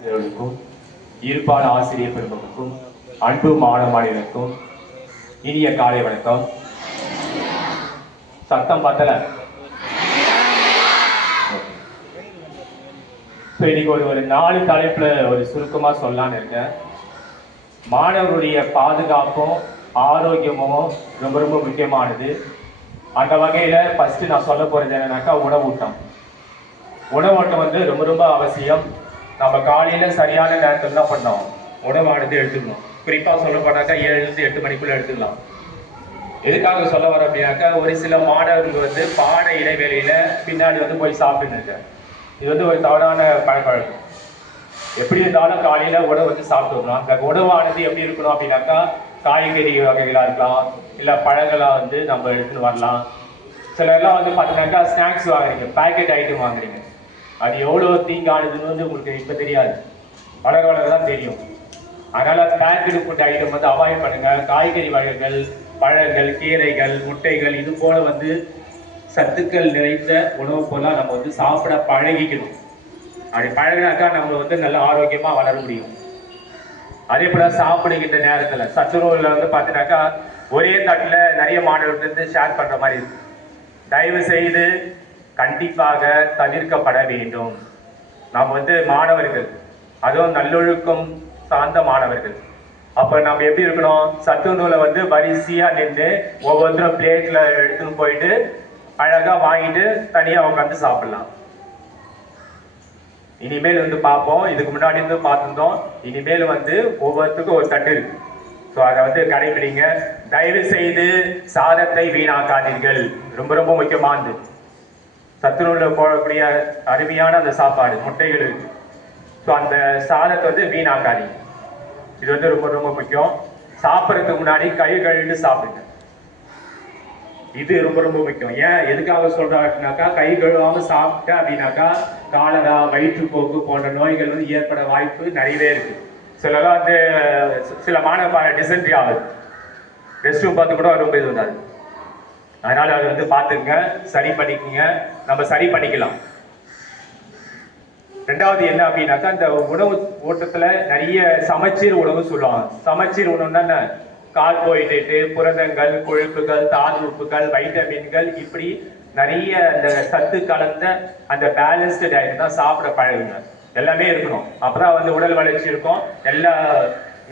ஆசிரியர்களுக்கும் ஈர்ப்பான ஆசிரியர் பெருமக்களுக்கும் அன்பு மாணவர்களுக்கும் இனிய காலை வணக்கம். சத்தம் பத்தல. இன்னைக்கு ஒரு 4 தலைப்புல ஒரு சுருக்கமா சொல்லலான்னு இருக்கேன். மாணவருடைய பாதுகாப்பும் ஆரோக்கியமும் ரொம்ப ரொம்ப முக்கியமானது. அந்த வகையில ஃபர்ஸ்ட் நான் சொல்ல போறது என்னன்னாக்கா உணவூட்டம். உணவூட்டம் ரொம்ப ரொம்ப அவசியம். நம்ம காலையில சரியான நேரத்தில் தான் பண்ணோம் உணவானது எடுத்துக்கணும். குறிப்பா சொல்ல போனாக்கா 7 to 8 மணிக்குள்ள எடுத்துக்கலாம். எதுக்காக சொல்ல வர அப்படின்னாக்கா ஒரு சில மாணவர்கள் பாட இடைவேளையில பின்னாடி போய் சாப்பிட்டுருங்க. இது ஒரு தவறான பழக்கம். எப்படி இருந்தாலும் காலையில உணவு சாப்பிட்டுக்கணும். அந்த உணவானது எப்படி இருக்கணும் அப்படின்னாக்கா காய்கறி வகைகளா இருக்கலாம், இல்ல பழங்களா நம்ம எடுத்துன்னு வரலாம். சில எல்லாம் பார்த்தீங்கன்னாக்கா ஸ்நாக்ஸ் வாங்குறீங்க, பேக்கெட் ஐட்டம் வாங்குறீங்க. அது எவ்வளவு தீங்கானதுன்னு உங்களுக்கு இப்ப தெரியாது, வளர தான் தெரியும். அதனால பேக்கெட் ஃபுட் ஐட்டம் அவாய்ட் பண்ணுங்க. காய்கறி வகைகள், பழங்கள், கீரைகள், முட்டைகள் இது போல சத்துக்கள் நிறைந்த உணவுப் பொருளா நம்ம சாப்பிட பழகிக்கணும். அப்படி பழகினாக்கா நம்ம நல்ல ஆரோக்கியமா வளர முடியும். அதே போல சாப்பிடுகின்ற நேரத்துல சத்துணவுல பார்த்தீங்கன்னாக்கா ஒரே தட்டுல நிறைய மாணவர்கள் ஷேர் பண்ற மாதிரி இருக்கு. தயவு செய்து கண்டிப்பாக தவிர்க்கப்பட வேண்டும். நாம் மாணவர்கள், அதுவும் நல்லொழுக்கம் சார்ந்த மாணவர்கள். அப்ப நம்ம எப்படி இருக்கணும், சத்துணவுல வரிசையா நின்று ஒவ்வொருத்தரும் பிளேட்ல எடுத்துன்னு போயிட்டு அழகா வாங்கிட்டு தனியா உட்காந்து சாப்பிடலாம். இனிமேல் பார்ப்போம். இதுக்கு முன்னாடி பார்த்துருந்தோம். இனிமேல் ஒவ்வொருத்துக்கும் ஒரு தட்டு இருக்கு. ஸோ அதை கடைபிடிங்க. தயவு செய்து சாதத்தை வீணாக்காதீர்கள். ரொம்ப ரொம்ப முக்கியமானது. சத்துணவுல போடக்கூடிய அருமையான அந்த சாப்பாடு, முட்டைகள் இருக்கு. ஸோ அந்த சாதத்தை வீணாக்காதீங்க. இது ரொம்ப ரொம்ப முக்கியம். சாப்பிட்றதுக்கு முன்னாடி கை கழுவிட்டு சாப்பிடுங்க. இது ரொம்ப ரொம்ப முக்கியம். ஏன் எதுக்காக சொல்றாங்கன்னாக்கா கை கழுவாம சாப்பிட்ட அப்படின்னாக்கா காலரா, வயிற்றுப்போக்கு போன்ற நோய்கள் ஏற்பட வாய்ப்பு நிறையவே இருக்கு. சிலலாம் சில மாணவ டிசென்ட்ரி ஆகுது. ரெஸ்ட் ரூம் பார்த்து கூட ரொம்ப இது வந்தாது. அதனால அது பார்த்துங்க, சரி பண்ணிக்கங்க. நம்ம சரி பண்ணிக்கலாம். ரெண்டாவது என்ன அப்படின்னாக்கா இந்த உணவு ஊட்டத்துல நிறைய சமச்சீர் உணவு சொல்லுவாங்க. சமச்சீர் உணவுன்னா கார்போஹைட்ரேட்டு, புரதங்கள், கொழுப்புகள், தாது உப்புகள், வைட்டமின்கள், இப்படி நிறைய அந்த சத்து கலந்த அந்த பேலன்ஸ்டு டயட் தான் சாப்பிட பழகுங்க. எல்லாமே இருக்கணும். அப்பதான் உடல் வளர்ச்சி இருக்கும்,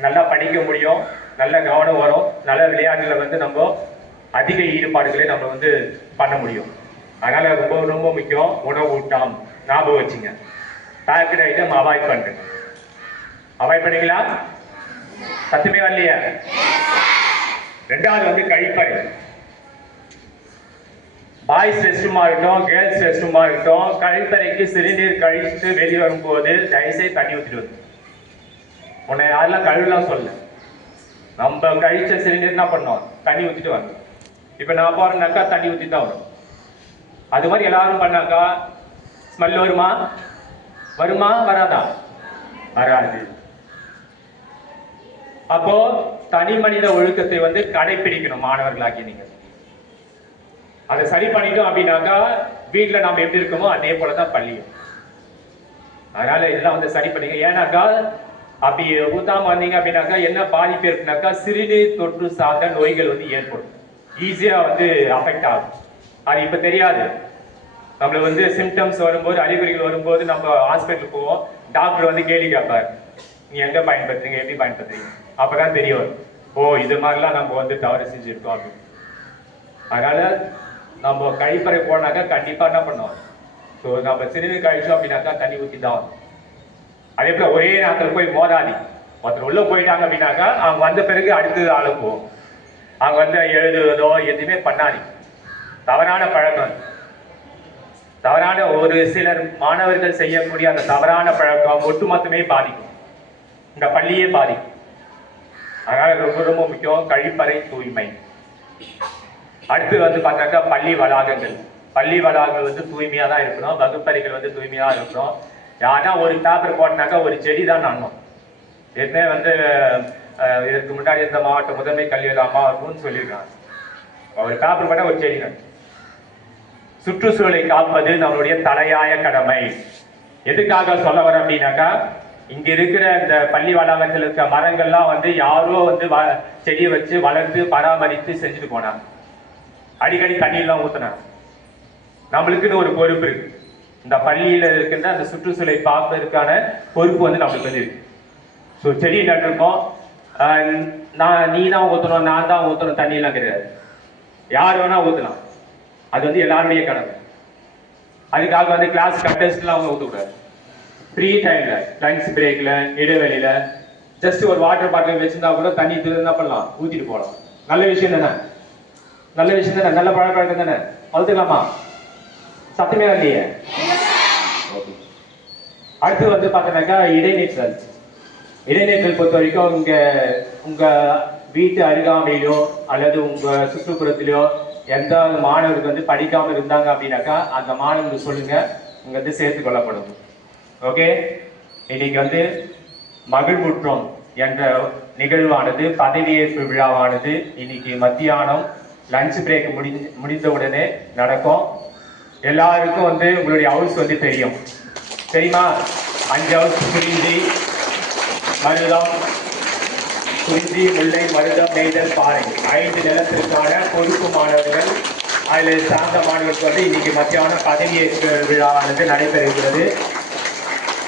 நல்லா படிக்க முடியும், நல்ல கவனம் வரும், நல்ல விளையாட்டுல நம்ம அதிக ஈடுபாடுகளை நம்ம பண்ண முடியும். அதனால ரொம்ப ரொம்ப முக்கியம் உணவு ஊட்டம். ஞாபகம் வச்சுங்க. பேக்கெட் ஐட்டம் அவாய்ட் பண்ணுங்க. அவாய்ட் பண்ணீங்களா? சத்துமே வரலையா? ரெண்டாவது கழிப்பறை. பாய்ஸ் ரெஸ்ட் ரூமா இருக்கட்டும், கேர்ள்ஸ் ரெஸ்ட் ரூமா இருக்கட்டும், கழிப்பறைக்கு சிறுநீர் கழித்து வெளியே வரும்போது தயவுசெய்து தண்ணி ஊற்றிட்டு வந்து. உன்னை யாரெல்லாம் கழுவலாம் சொல்ல, நம்ம கழிச்ச சிறுநீர் என்ன பண்ணோம், தண்ணி ஊற்றிட்டு வரணும். இப்ப நான் போறேன்னாக்கா தண்ணி ஊற்றி தான் வரும். அது மாதிரி எல்லாரும் பண்ணாக்கா ஸ்மெல் வருமா? வருமா? வராதா? வராது. அப்போ தனி மனித ஒழுக்கத்தை கடைபிடிக்கணும் மாணவர்களாகி நீங்க. அதை சரி பண்ணிட்டோம் அப்படின்னாக்கா வீட்டுல நாம எப்படி இருக்கோமோ அதே போலதான் பள்ளியும். அதனால இதெல்லாம் சரி பண்ணிக்க. ஏன்னாக்கா அப்படி ஊத்தாம வந்தீங்க அப்படின்னாக்கா என்ன பாதிப்பு இருக்குனாக்கா சிறுநீர் தொற்று சார்ந்த நோய்கள் ஏற்படும். ஈஸியா அஃபெக்ட் ஆகும். அது இப்ப தெரியாது. நம்மள சிம்டம்ஸ் வரும்போது, அறிகுறிகள் வரும்போது நம்ம ஹாஸ்பிட்டல் போவோம். டாக்டர் கேள்வி கேட்பார், நீ எங்க பயன்படுத்துறீங்க, எப்படி பயன்படுத்துறீங்க? அப்பதான் தெரிய வரும், ஓ இது மாதிரிலாம் நம்ம தவறு செஞ்சிருக்கோம் அப்படின்னு. அதனால நம்ம கழிப்பறை போனாக்கா கண்டிப்பா என்ன பண்ணுவோம், ஸோ நம்ம சிறுநீர் கழிச்சோம் அப்படின்னாக்கா தண்ணி ஊற்றி தான். அதே போல ஒரே நேரத்தில் போய் மோதாதி. ஒருத்தர் உள்ள போயிட்டாங்க அப்படின்னாக்கா அவங்க வந்த பிறகு அடுத்தது அழுப்போம். அவங்க எழுதுவதோ எதுவுமே பண்ணாதி. தவறான பழக்கம். தவறான ஒரு சிலர் மாணவர்கள் செய்யக்கூடிய அந்த தவறான பழக்கம் ஒட்டுமொத்தமே பாதிக்கும், இந்த பள்ளியே பாதிக்கும். அதனால ரொம்ப ரொம்ப முக்கியம் கழிப்பறை தூய்மை. அடுத்து பார்த்தாக்கா பள்ளி வளாகங்கள். பள்ளி வளாகங்கள் தூய்மையா தான் இருக்கணும். வகுப்பறைகள் தூய்மையா இருக்கணும். யாரா ஒரு பேப்பர் போட்டனாக்கா ஒரு செடி தான் நடணும். ஏற்கனவே இதற்கு முன்னாடி இந்த மாவட்ட முதன்மை கல்வி அம்மாவுக்குன்னு சொல்லியிருக்காங்க, ஒரு பேப்பர் போட்டா ஒரு செடி நடும். சுற்றுச்சூழலை காப்பது நம்மளுடைய தலையாய கடமை. எதுக்காக சொல்ல வர அப்படின்னாக்கா இங்க இருக்கிற இந்த பள்ளி வளாகத்தில் இருக்க மரங்கள்லாம் வந்து யாரோ வந்து செடியை வச்சு வளர்த்து பராமரித்து செஞ்சுட்டு போனாங்க. அடிக்கடி தண்ணியெல்லாம் ஊத்துனாங்க. நம்மளுக்குன்னு ஒரு பொறுப்பு இருக்கு. இந்த பள்ளியில இருக்கின்ற அந்த சுற்றுச்சூழலை பார்ப்பதற்கான பொறுப்பு வந்து நம்மளுக்கு வந்து இருக்கு. ஸோ செடி நட்டுருக்கோம். நீ தான் ஊற்றணும், நான் தான் ஊற்றணும், தண்ணியெல்லாம் கிடையாது. யார் வேணா ஊற்றலாம். அது வந்து எல்லாருடைய கடமை. அதுக்காக வந்து கிளாஸ் கண்டெஸ்ட்லாம் அவங்க ஊற்றக்கூடாது. ஃப்ரீ டைம்ல, லஞ்ச் பிரேக்ல, இடைவெளியில ஜஸ்ட் ஒரு வாட்டர் பாட்டில் வச்சிருந்தா கூட தண்ணி என்ன பண்ணலாம், ஊற்றிட்டு போகலாம். நல்ல விஷயம் தானே, நல்ல விஷயம் தானே, நல்ல பழக்கம் தானே. வளர்த்துக்கலாமா? சத்தமே இல்லையே. அடுத்து வந்து பார்த்தோம்னாக்கா இடைநீச்சல். இடைநீச்சல் பொறுத்த வரைக்கும் உங்க வீட்டு அருகாமையிலோ அல்லது உங்க சுற்றுப்புறத்திலோ எந்த மாணவருக்கு வந்து படிக்காம இருந்தாங்க அப்படின்னாக்கா அந்த மாணவருக்கு சொல்லுங்க, உங்க வந்து சேர்த்து கொள்ளப்படும். ஓகே, இன்னைக்கு வந்து மகிழ்வுற்றோம் என்ற நிகழ்வானது, பதவியேற்பு விழாவானது இன்னைக்கு மத்தியானம் லஞ்ச் பிரேக் முடிந்த உடனே நடக்கும். எல்லாருக்கும் வந்து உங்களுடைய ஹவுஸ் வந்து தெரியும், தெரியுமா? 5 ஹவுஸ்: குறிஞ்சி, மருதம், குறிஞ்சி, முல்லை, மருதம், நெய்தல், பாறை. 5 நிலத்திற்கான பொறுப்பு மாணவர்கள், அதில் சார்ந்த மாணவர்களுக்கு வந்து இன்னைக்கு மத்தியானம் பதவியேற்பு விழாவானது நடைபெறுகிறது.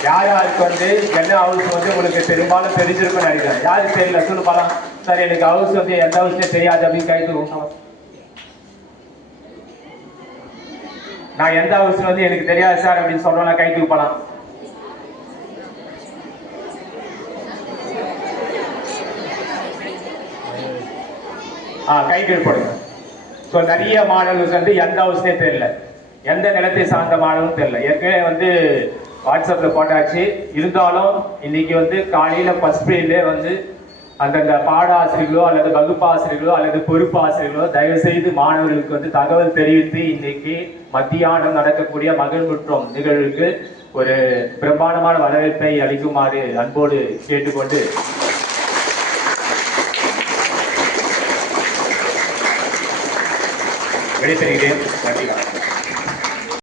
யார் யாருக்கு வந்து என்ன ஹவுஸ் வந்து உங்களுக்கு பெரும்பாலும் தெரிஞ்சிருக்கும்னு நினைக்கிறேன். யாருக்கு தெரியல சொல்லு பாலாம். சார் எனக்கு ஹவுஸ் வந்து எந்த ஹவுஸ்லேயும் தெரியாது அப்படின்னு கைது. நான் எந்த ஹவுஸ் வந்து எனக்கு தெரியாது சார் அப்படின்னு சொல்றேன், கை தூக்கலாம். கை போடுங்க. ஸோ நிறைய மாணவர்களுக்கு வந்து எந்த ஹவுஸ்னே தெரியல, எந்த நிலத்தை சார்ந்த மாணவர்களும் தெரியல. ஏற்கனவே வந்து வாட்ஸ்அப்ல போட்டாச்சு. இருந்தாலும் இன்னைக்கு வந்து காலையில ஃபர்ஸ்ட் பீரியட்லேயே வந்து அந்தந்த பாட ஆசிரியர்களோ அல்லது வகுப்பு ஆசிரியர்களோ அல்லது பொறுப்பு ஆசிரியர்களோ தயவு செய்து மாணவர்களுக்கு வந்து தகவல் தெரிவித்து இன்னைக்கு மத்தியானம் நடக்கக்கூடிய மகிழ்வுற்றோம் நிகழ்வுக்கு ஒரு பிரம்மாண்டமான வரவேற்பை அளிக்குமாறு அன்போடு கேட்டுக்கொண்டு விடைபெறுகிறேன். நன்றி.